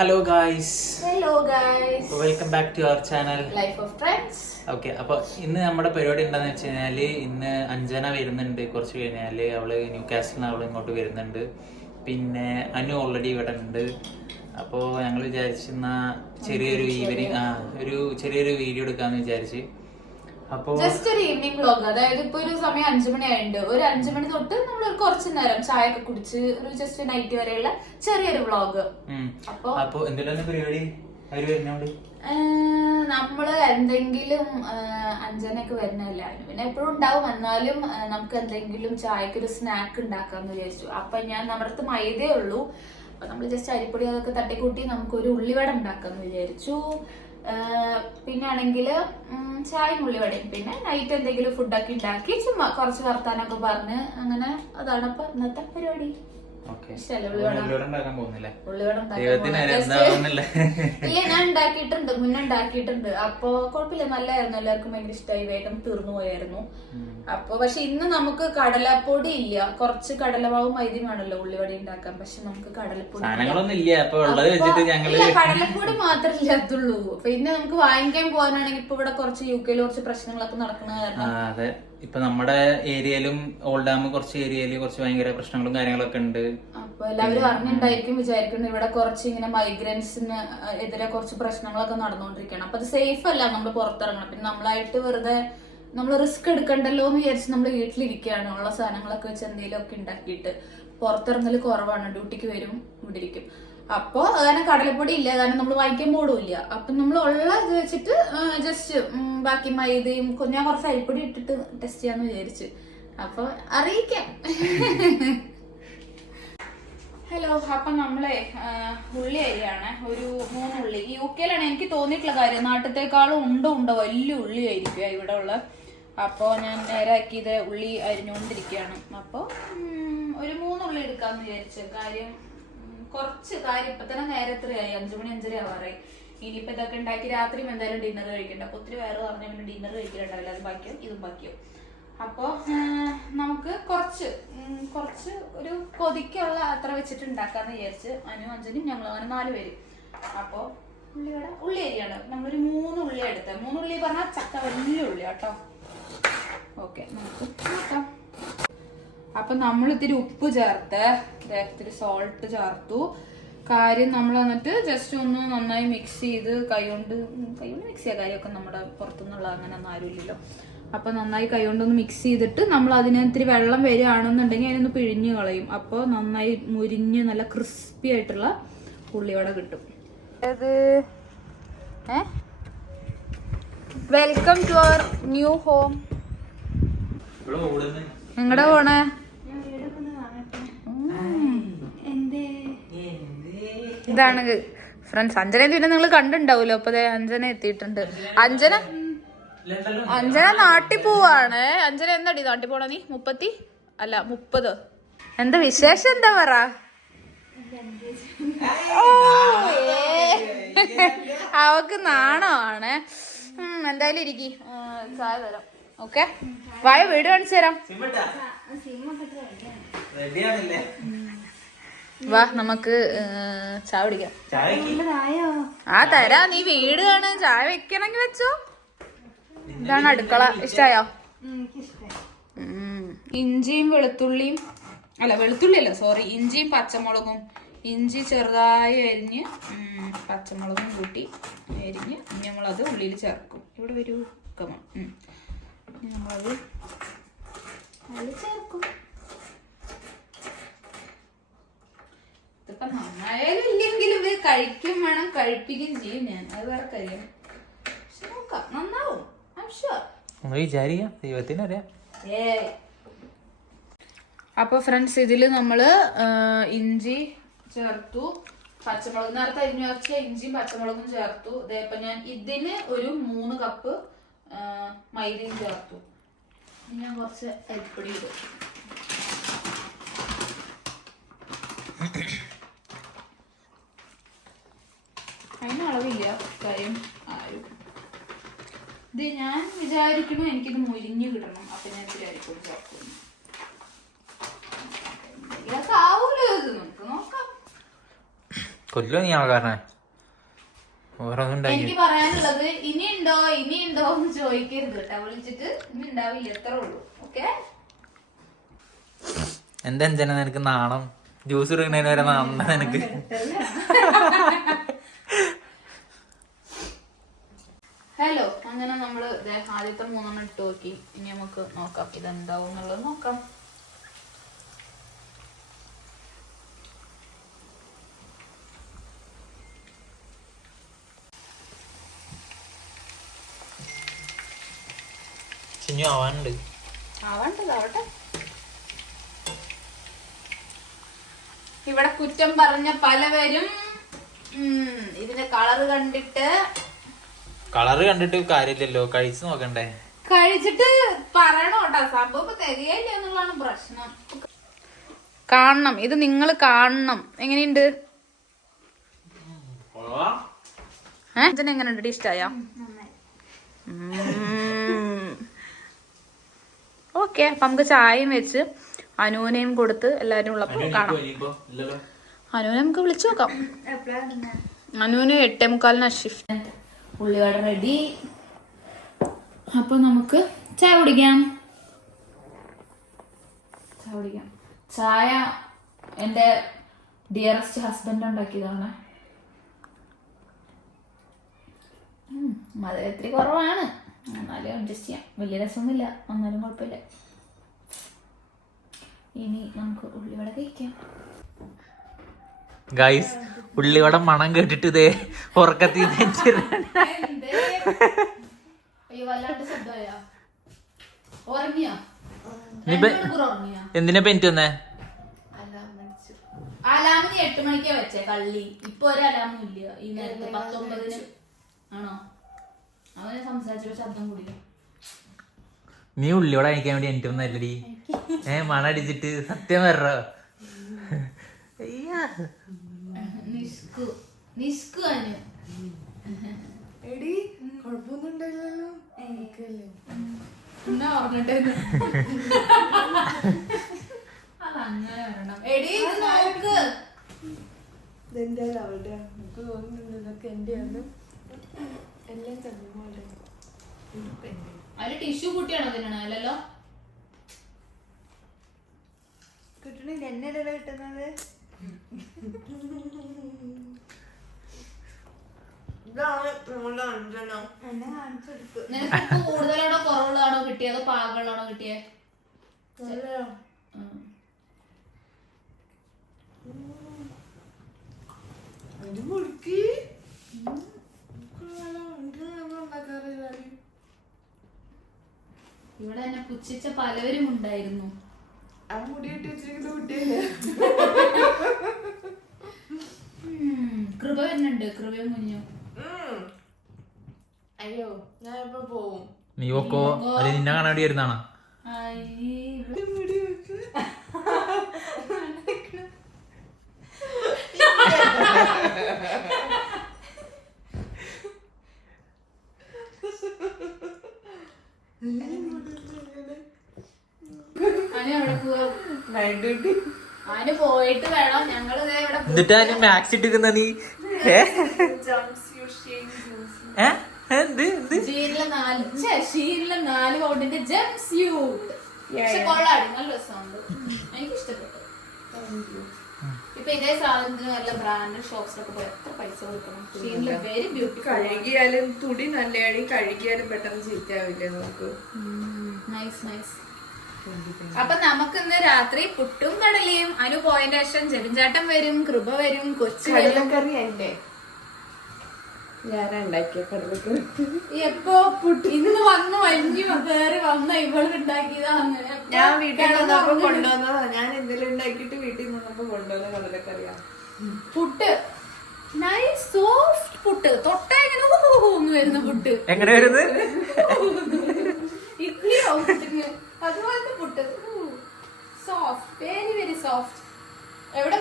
Hello guys, welcome back to our channel life of friends. Okay, അപ്പോൾ ഇന്ന് നമ്മുടെ പരിപാടി എന്താണെന്ന് വെച്ച് കഴിഞ്ഞാൽ ഇന്ന് അഞ്ജന വരുന്നുണ്ട്. കുറച്ച് കഴിഞ്ഞാൽ അവള് ന്യൂ കാസ്റ്റിൽ അവൾ ഇങ്ങോട്ട് വരുന്നുണ്ട്. പിന്നെ അനു ഓൾറെഡി ഇവിടെ ഉണ്ട്. അപ്പോൾ ഞങ്ങൾ വിചാരിച്ചെന്ന ചെറിയൊരു ചെറിയൊരു വീഡിയോ എടുക്കാമെന്ന് വിചാരിച്ച്. അപ്പോൾ ജസ്റ്റ് ഒരു ഈവനിങ് വ്ലോഗ്, അതായത് ഇപ്പൊ ഒരു സമയം 5 മണി ആയിട്ടുണ്ട്. ഒരു 5 മണി തൊട്ട് നമ്മൾ കുറച്ച് നേരം ചായ ഒക്കെ കുടിച്ച് ഒരു ജസ്റ്റ് നൈറ്റ് വരെയുള്ള ചെറിയൊരു വ്ലോഗ്. അപ്പൊ എന്തെങ്കിലും പരിപാടി അവര് വരുന്നോണ്ട് നമ്മള് എന്തെങ്കിലും അഞ്ജനൊക്കെ വരുന്നല്ല, പിന്നെ എപ്പോഴും ഉണ്ടാവും. എന്നാലും നമുക്ക് എന്തെങ്കിലും ചായക്കൊരു സ്നാക്ക് ഉണ്ടാക്കാന്ന് വിചാരിച്ചു. അപ്പൊ ഞാൻ നമ്മുടെ അടുത്ത് മൈദേ ഉള്ളൂ. അപ്പൊ നമ്മൾ ജസ്റ്റ് അരിപ്പൊടി അതൊക്കെ തട്ടിക്കൂട്ടി നമുക്കൊരു ഉള്ളിവട ഉണ്ടാക്കാന്ന് വിചാരിച്ചു. പിന്നെ ആണെങ്കിൽ ചായയും ഉള്ളിവടയും, പിന്നെ നൈറ്റ് എന്തെങ്കിലും ഫുഡൊക്കെ ഉണ്ടാക്കി ചുമ്മാ കുറച്ച് വർത്താനൊക്കെ പറഞ്ഞ് അങ്ങനെ. അതാണ് അപ്പൊ ഇന്നത്തെ പരിപാടി. ഇല്ല, ഞാൻ ഉണ്ടാക്കിയിട്ടുണ്ട്, മുന്നേ ഉണ്ടാക്കിയിട്ടുണ്ട്. അപ്പൊ കുഴപ്പമില്ല, നല്ലായിരുന്നു. എല്ലാവർക്കും ഭയങ്കര ഇഷ്ടമായി, വേഗം തീർന്നു പോയായിരുന്നു. അപ്പൊ പക്ഷെ ഇന്ന് നമുക്ക് കടലപ്പൊടി ഇല്ല. കുറച്ച് കടലമാവും മൈദയും വേണമല്ലോ ഉള്ളിവടി ഉണ്ടാക്കാൻ. പക്ഷെ നമുക്ക് കടലപ്പൊടി കടലപ്പൊടി മാത്രമേ ഇല്ലാത്തുള്ളൂ. പിന്നെ നമുക്ക് വാങ്ങിക്കാൻ പോകാനാണെങ്കിൽ ഇപ്പൊ ഇവിടെ കുറച്ച് UK കുറച്ച് പ്രശ്നങ്ങളൊക്കെ നടക്കുന്ന കാരണം ഇപ്പൊ നമ്മുടെ ഏരിയയിലും ഓൾഡ് ഡാം കുറച്ച് ഏരിയയില് കുറച്ച് ഭയങ്കര പ്രശ്നങ്ങളും കാര്യങ്ങളൊക്കെ ഉണ്ട്. അപ്പൊ എല്ലാവരും അറിഞ്ഞിട്ടുണ്ടായിരിക്കും വിചാരിക്കുന്നു. ഇവിടെ കുറച്ച് ഇങ്ങനെ മൈഗ്രൻസിന് എതിരെ കുറച്ച് പ്രശ്നങ്ങളൊക്കെ നടന്നുകൊണ്ടിരിക്കുകയാണ്. അപ്പൊ അത് സേഫ് അല്ല നമ്മൾ പുറത്തിറങ്ങണം. പിന്നെ നമ്മളായിട്ട് വെറുതെ നമ്മൾ റിസ്ക് എടുക്കണ്ടല്ലോ എന്ന് വിചാരിച്ച് നമ്മൾ വീട്ടിലിരിക്കുകയാണ്. ഉള്ള സാധനങ്ങളൊക്കെ വെച്ച് എന്തെങ്കിലും ഒക്കെ ഉണ്ടാക്കിയിട്ട്. പുറത്തിറങ്ങൽ കുറവാണ്, ഡ്യൂട്ടിക്ക് വരും, ഇവിടെ ഇരിക്കും. അപ്പൊ അങ്ങനെ കടലപ്പൊടി ഇല്ല, കാരണം നമ്മൾ വാങ്ങിക്കാൻ പോടുമില്ല. അപ്പൊ നമ്മൾ ഉള്ള ഇത് വെച്ചിട്ട് ജസ്റ്റ് ബാക്കി മൈദയും ഞാൻ കുറച്ച് അരിപ്പൊടി ഇട്ടിട്ട് ടെസ്റ്റ് ചെയ്യാന്ന് വിചാരിച്ചു. അപ്പൊ അറിയിക്കാം. ഹലോ, അപ്പൊ നമ്മളെ ഉള്ളി അരിയാണ്, ഒരു 3 ഉള്ളി. UK എനിക്ക് തോന്നിയിട്ടുള്ള കാര്യം, നാട്ടിലത്തെക്കാളും ഉണ്ടോ വലിയ ഉള്ളി ആയിരിക്കും ഇവിടെ ഉള്ള. അപ്പൊ ഞാൻ നേരാക്കിയത് ഉള്ളി അരിഞ്ഞുകൊണ്ടിരിക്കുകയാണ്. അപ്പൊ ഒരു 3 ഉള്ളി എടുക്കാന്ന് വിചാരിച്ചു. കുറച്ച് കാര്യം ഇപ്പൊ തന്നെ നേരെ എത്രയായി, 5 മണി 5:30 ആവാറായി. ഇനിയിപ്പോ ഇതൊക്കെ ഉണ്ടാക്കി രാത്രിയും എന്തായാലും ഡിന്നർ കഴിക്കണ്ട. അപ്പൊ ഒത്തിരി വേറെ പറഞ്ഞ പിന്നെ ഡിന്നർ കഴിക്കലുണ്ടാവില്ല. അത് ബാക്കിയോ ഇതും ബാക്കിയോ. അപ്പൊ നമുക്ക് കുറച്ച് ഒരു കൊതിക്കുള്ള അത്ര വെച്ചിട്ട് ഉണ്ടാക്കാന്ന് വിചാരിച്ച് അനു അഞ്ജനും ഞങ്ങൾ അങ്ങനെ 4 പേര്. അപ്പൊ ഉള്ളി അരിയാണ്. നമ്മളൊരു 3 ഉള്ളി എടുത്തത്. 3 ഉള്ളി പറഞ്ഞാൽ ചക്ക വലിയ ഉള്ളി കേട്ടോ. ഓക്കെ, നമുക്ക് നോക്കാം. അപ്പൊ നമ്മൾ ഇത്തിരി ഉപ്പ് ചേർത്ത്, ഇത്തിരി സോൾട്ട് ചേർത്തു. കാര്യം നമ്മൾ വന്നിട്ട് ജസ്റ്റ് ഒന്ന് നന്നായി മിക്സ് ചെയ്ത് കൈകൊണ്ട് മിക്സ് ചെയ്യാം. കാര്യമൊക്കെ നമ്മുടെ പുറത്തുനിന്നുള്ള അങ്ങനെ ഒന്നും ആരുമില്ലല്ലോ. അപ്പൊ നന്നായി കൈകൊണ്ടൊന്ന് മിക്സ് ചെയ്തിട്ട് നമ്മൾ അതിന് ഇത്തിരി വെള്ളം വരികയാണെന്നുണ്ടെങ്കിൽ അതിനൊന്ന് പിഴിഞ്ഞു കളയും. അപ്പൊ നന്നായി മുരിഞ്ഞ് നല്ല ക്രിസ്പി ആയിട്ടുള്ള ഉള്ളിവട കിട്ടും. Welcome to our new home. എങ്ങടെ പോണേ? ഇതാണ് ഫ്രണ്ട്സ്. അഞ്ജന പിന്നെ നിങ്ങൾ കണ്ടിണ്ടാവൂലോ. അപ്പൊ അഞ്ജന എത്തിയിട്ടുണ്ട്. അഞ്ജന നാട്ടിൽ പോവാണ്. അഞ്ജന എന്താടി നാട്ടിൽ പോണ? നീ 30 എന്താ വിശേഷം? എന്താ പറ. അവക്ക് നാണമാണ്. എന്തായാലും ഇരിക്കി, ചായ തരാം. ഓക്കെ, വായ വീട് കാണിച്ചു തരാം. വാ, നമുക്ക് ചായ കുടിക്കാം. തരാ, നീ വീട് കാണാൻ ചായ വെക്കണമെങ്കിൽ വെച്ചോ. ഇതാണ് അടുക്കള. ഇഷ്ടായോ? ഇഞ്ചിയും ഇഞ്ചിയും പച്ചമുളകും. ഇഞ്ചി ചെറുതായി അരിഞ്ഞ് പച്ചമുളകും കൂട്ടി അരിഞ്ഞ് നമ്മളത് ഉള്ളിൽ ചേർക്കും. ഇവിടെ വരൂ, നമ്മളത് അതിൽ ചേർക്കും. ഇതിപ്പോ നന്നായാലും ഇല്ലെങ്കിലും ഇത് കഴിക്കും വേണം, കഴിപ്പിക്കുകയും ചെയ്യും ഞാൻ. അത് വേറെ കാര്യം. പക്ഷെ നോക്കാം, നന്നാവും. അപ്പൊ ഫ്രണ്ട്സ്, ഇതില് നമ്മള് ഇഞ്ചി ചേർത്തു, പച്ചമുളക് നേരത്തെ അരിഞ്ഞു വെച്ച ഇഞ്ചിയും പച്ചമുളകും ചേർത്തു. ഇതേപ്പൊ ഞാൻ ഇതിന് ഒരു 3 കപ്പ് മൈദയും ചേർത്തു. ഞാൻ കുറച്ച് അരിപ്പൊടി ഇടും. അതിന് അളവില്ല, കാര്യം ആരും. ഇത് ഞാൻ വിചാരിക്കണം എനിക്കിത് മുരിഞ്ഞ് കിട്ടണം. അപ്പൊ ഞാൻ ഇത്തിരി അരിപ്പൊടി ചേർക്കുന്നു. എന്തെങ്കിലൊക്കെ ആവൂലോ ഇത്, നമുക്ക് നോക്കാം. കൊല്ലോ നീ ആൾക്കാരനെ വേറെ ഒന്നും ഉണ്ടായി. എനിക്ക് പറയാനുള്ളത് ഇനിയുണ്ടോ എന്ന് ചോദിക്കരുത് കേട്ടോ. വിളിച്ചിട്ട് ഇനി ഉണ്ടാവില്ല, എത്ര ഉള്ളൂ. ഓക്കെ. എന്താ അഞ്ജന നിനക്ക് നാണം? ജ്യൂസ് എടുക്കുന്നതിന് വരെ നാണം നിനക്ക്. ഹലോ, അങ്ങനെ നമ്മള് ആദ്യത്തെ 3 ഇട്ട് നോക്കി. ഇനി നമുക്ക് നോക്കാം ഇതെന്താവും എന്നുള്ളത് നോക്കാം. ആവാനുണ്ട്. ആവട്ടെ. ഇവിടെ കുറ്റം പറഞ്ഞ പലവരും ഇതിന്റെ കളറ് കണ്ടിട്ട് കാര്യമില്ലല്ലോ, കഴിച്ചു നോക്കണ്ടേ? കഴിച്ചിട്ട് പറയണോ കേട്ടോ. സംഭവം തികയില്ല എന്നുള്ളതാണ് പ്രശ്നം. കാണണം, ഇത് നിങ്ങൾ കാണണം. എങ്ങനെയുണ്ട്? എങ്ങനെയുണ്ട്? ഇഷ്ടായോ? ഓക്കെ. അപ്പൊ നമുക്ക് ചായയും വെച്ച് അനുവിനെയും കൊടുത്ത് എല്ലാരും ഉള്ളപ്പോ കാണാം. അനുവിനെ നമുക്ക് വിളിച്ചു നോക്കാം. അനുവിന് 8:45 ഷിഫ്റ്റ്. ഉള്ളിവട റെഡി. അപ്പൊ നമുക്ക് ചായ കുടിക്കാം. ചായ എന്റെ ഡിയറസ്റ്റ് ഹസ്ബൻഡ് ഉണ്ടാക്കിയതാണ്. മധുരം ഇത്തിരി കുറവാണ്, എന്നാലും അഡ്ജസ്റ്റ് ചെയ്യാം. വലിയ രസമൊന്നുമില്ല, എന്നാലും കുഴപ്പമില്ല. ഇനി നമുക്ക് ഉള്ളിവട കഴിക്കാം. ഗൈസ്, ഉള്ളിവട മണം കേട്ടിട്ട് ഇതേ ഉറക്കത്തിൽ എന്തിനാ പെൻറ്റ് വന്നേ? അലാമിന് 8 മണിക്കാ വെച്ചേ കള്ളി. ഇപ്പൊ ഒരു അലാമും ഇല്ല ഈ നേരത്തെ. 19 ആണോ? അവനെ സംസാരിച്ചപ്പോ ശബ്ദം കൂടില്ല. നീ ഉള്ളിവട കഴിക്കാൻ വേണ്ടി എനിക്ക് ഒന്നല്ലടി. മണടിച്ചിട്ട് സത്യം വരോ? അതങ്ങനെ വരണം. എടി ഇത് നോക്ക്. അതില് ടിഷ്യൂ കുട്ടിയാണോ തിന്നണ? അല്ലല്ലോ, കിട്ടണില്ല. എന്നല്ലല്ലോ കിട്ടുന്നത്. നിനക്ക് കൂടുതലാണോ കുറവുള്ളതാണോ കിട്ടിയത്? അതോ പാകമുള്ളതാണോ കിട്ടിയേ? ഇവിടെ എന്നെ പുച്ഛിച്ച പലവരും ഉണ്ടായിരുന്നു. കൃപ വരുന്നുണ്ട്. കൃപയും കുഞ്ഞു. അയ്യോ, ഞാൻ ഇപ്പൊ പോവും. നീ ഓക്കോ അല്ലെ നിന്നെ കാണാൻ വേണ്ടി വരുന്നാണോ? അതിന് പോയിട്ട് വേണം ഞങ്ങള് എന്നിട്ട് അതിന് മാക്സ് ഇട്ടിരിക്കുന്ന നീ ഷീനിലെ 4 പൗണ്ടിന്റെ ജംപ് സ്യൂട്ട്. പക്ഷെ കൊള്ളാടി, നല്ല രസമുണ്ട്. എനിക്ക് ഇഷ്ടപ്പെട്ടു. ഇപ്പൊ ഇതേ സാധനത്തിന് നല്ല ബ്രാൻഡ് ഷോപ്സിലൊക്കെ പോയി എത്ര പൈസ കൊടുക്കണം. ഷീനിലെ വെരി ബ്യൂട്ടിഫുൾ. കഴുകിയാലും തുണി നല്ലയാടി, കഴുകിയാലും പെട്ടെന്ന് ചീത്തയാവില്ലേ നമുക്ക്. Nice nice. അപ്പൊ നമുക്ക് ഇന്ന് രാത്രി പുട്ടും കടലയും. അനു പോയതിന്റെ ശേഷം ജെബിൻചാട്ടം വരും, കൃപ വരും, കൊച്ചു കടലക്കറി അല്ലേ ഞാനാ ഉണ്ടാക്കിയ കടലക്കറി. എപ്പോ ഇന്ന് വന്ന് വലിഞ്ഞു കയറി വന്ന ഇവള് ഉണ്ടാക്കിയതാണ്. ഞാൻ വീട്ടിൽ വന്നപ്പോ കൊണ്ടുവന്നതാ. ഞാൻ എന്തെങ്കിലും ഉണ്ടാക്കിട്ട് വീട്ടിൽ വന്നപ്പോ കൊണ്ടുവന്ന കടലക്കറിയാ. Puttu nice soft puttu. തൊട്ട ഇങ്ങനെ ഒന്ന് വരുന്ന പുട്ട്. എങ്ങനെ വരുന്നത്? ഇഡ്ഡലിയോ അതുപോലത്തെ puttu. Soft, very very soft. എവിടെ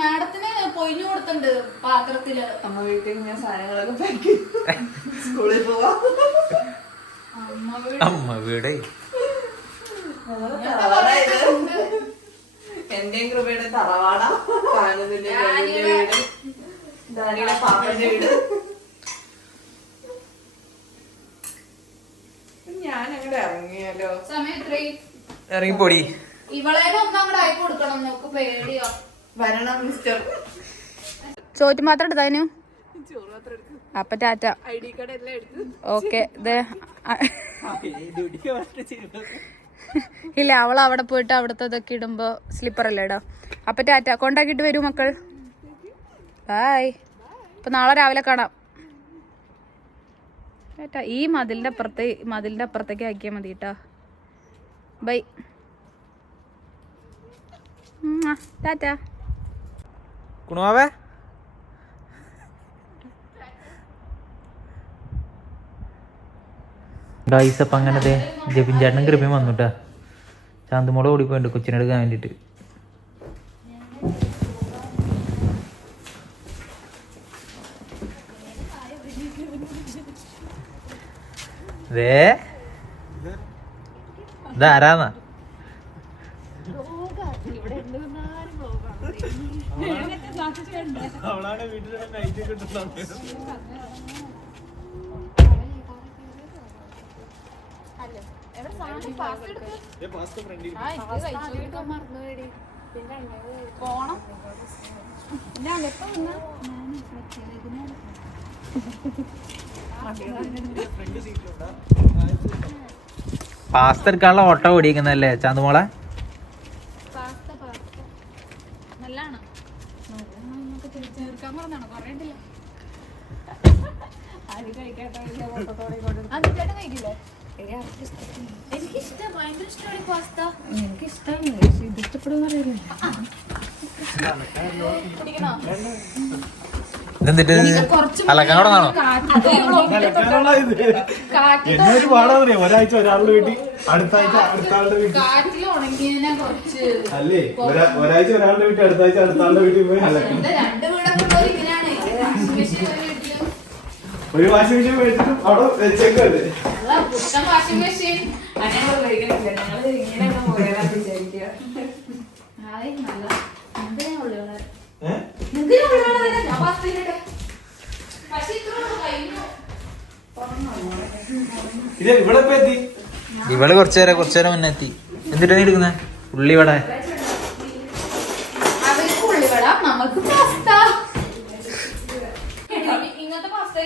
മാഡത്തിന് പൊയിഞ്ഞു കൊടുത്തിട്ടുണ്ട് പാത്രത്തില്. അമ്മ വീട്ടിൽ ഞാൻ സാധനങ്ങളൊക്കെ പാക്ക് സ്കൂളിൽ പോവാ. അമ്മ വീട് എന്റെയും കൃപയുടെ തറവാടാ കാണുന്നില്ല. ഡാഡിയുടെ പാപ്പന്റെ വീട്. ഞാൻ അങ്ങോട്ട് ഇറങ്ങിയാലോ? സമയം എത്രയും ഇറങ്ങിപ്പോടി. ഇവളേനെ ഒന്നും അങ്ങോട്ട് ആയി കൊടുക്കണം, നോക്ക് പേടിയോ. വരണം മിസ്റ്റർ. ചോറ്റ് മാത്രം എടുത്താനു. അപ്പൊ ടാറ്റ. ID കാർഡ് എല്ലാം എടുത്ത്. ഓക്കെ. ഇല്ല, അവൾ അവിടെ പോയിട്ട് അവിടുത്തെ ഇതൊക്കെ ഇടുമ്പോ സ്ലിപ്പർ അല്ലേ ഇടാ. അപ്പൊ ടാറ്റ. കൊണ്ടാക്കിട്ട് വരൂ മക്കൾ. ബായ്. അപ്പൊ നാളെ രാവിലെ കാണാം. ടാറ്റ. ഈ മതിലിന്റെ അപ്പുറത്തേക്ക് ആക്കിയാൽ മതി കേട്ടാ. ബൈ. ടാറ്റ. കുണുവാവേ ഗൈസ്. അപ്പം അങ്ങനത്തെ ജപിൻ ചേട്ടനും കൃപയും വന്നുട്ടാ. ചാന്തുമോളെ ഓടിപ്പോയിട്ടുണ്ട് കൊച്ചിനെടുക്കാൻ വേണ്ടിട്ട്. ഇതാരാന്നാ? പാസ്ത എടുക്കാനുള്ള ഓട്ടോ ഓടിക്കുന്നല്ലേ ചാന്തുമോളെ? ഇതെന്തിട്ട് അലക്കാണോ? ഒരാഴ്ച ഒരാളുടെ വീട്ടിൽ അടുത്ത ആഴ്ച അടുത്ത ആളുടെ വീട്ടിൽ അല്ലേ? ഒരാഴ്ച ഒരാളുടെ വീട്ടിൽ അടുത്ത ആഴ്ച അടുത്ത ആളുടെ വീട്ടിൽ പോയി അലക്കണം. ഒരു വാഷിംഗ് മെഷീൻ മേടിച്ചിട്ടും അവിടെ വെച്ചേക്കല്ലേ? വാഷിംഗ് മെഷീൻ ഇത് ഇവിടെ ഇപ്പൊ എത്തി. ഇവള് കുറച്ചേരം മുന്നേ എത്തി. എന്നിട്ടാ നീ എടുക്കുന്നേ? ഉള്ളിവട. അവർക്ക് ഉള്ളിവട, നമുക്ക് പാസ്ത. ഇങ്ങനത്തെ പാസ്ത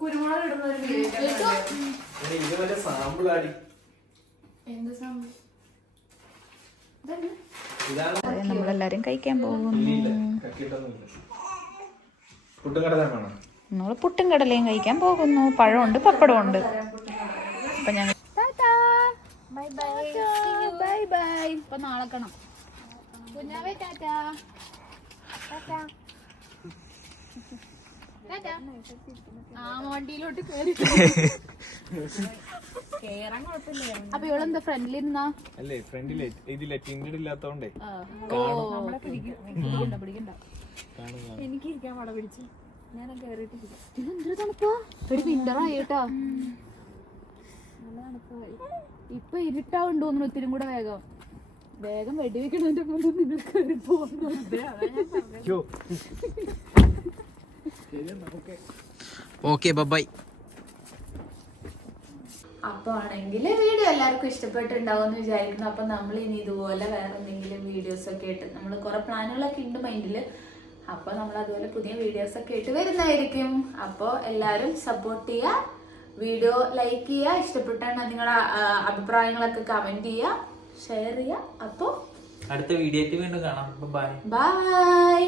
കുരുമുളക് ഇടുന്ന ഒരു ഇതുവരെ സാമ്പിൾ ആടി. നമ്മളെല്ലാരും കഴിക്കാൻ പോകുന്നു. നമ്മള് പുട്ടും കടലയും കഴിക്കാൻ പോകുന്നു. പഴമുണ്ട്, പപ്പടമുണ്ട്. അപ്പൊ ഞങ്ങൾ ബൈ ബൈ. ഇപ്പൊ നാളെ കാണാം. കുഞ്ഞാവേ ടാറ്റ. ആ വണ്ടിയിലോട്ട് അപ്പൊ ഇവളെന്താ ഫ്രണ്ടിൽ നിന്നാ? അല്ലേ ഫ്രണ്ടിലെ ഇതിലെ ടിൻഡ് ഇല്ലാത്തോണ്ടേ പിടിക്കണ്ട. എനിക്ക് ഇരിക്കാൻ വട പിടിച്ചു. ഞാൻ കേറിയിട്ടില്ല. ഇതെന്തൊരു തണുപ്പാ. ഒരു വിന്ററായി കേട്ടാ. ഇപ്പൊ ഇരുട്ടാവുണ്ട് തോന്നുന്നു. ഒത്തിരി കൂടെ വേഗം വെടിവെക്കണതിന്റെ മുമ്പ് നിങ്ങൾ കയറി പോകുന്നു. Okay bye. അപ്പൊ ആണെങ്കിൽ വീഡിയോ എല്ലാവർക്കും ഇഷ്ടപ്പെട്ടുണ്ടാവും എന്ന് വിചാരിക്കുന്നു. അപ്പൊ നമ്മൾ ഇനി ഇതുപോലെ വേറെ എന്തെങ്കിലും വീഡിയോസ് ഒക്കെ ആയിട്ട് നമ്മൾ കുറെ പ്ലാനുകളൊക്കെ ഉണ്ട് മൈൻഡില്. അപ്പൊ നമ്മൾ അതുപോലെ പുതിയ വീഡിയോസ് ഒക്കെ ആയിട്ട് വരുന്നതായിരിക്കും. അപ്പോൾ എല്ലാവരും സപ്പോർട്ട് ചെയ്യുക, വീഡിയോ ലൈക്ക് ചെയ്യുക, ഇഷ്ടപ്പെട്ടാണ് നിങ്ങളുടെ അഭിപ്രായങ്ങളൊക്കെ കമന്റ് ചെയ്യുക, ഷെയർ ചെയ്യുക. അപ്പോൾ അടുത്ത വീഡിയോയിൽ വീണ്ടും കാണാം. ബൈ. ബൈ.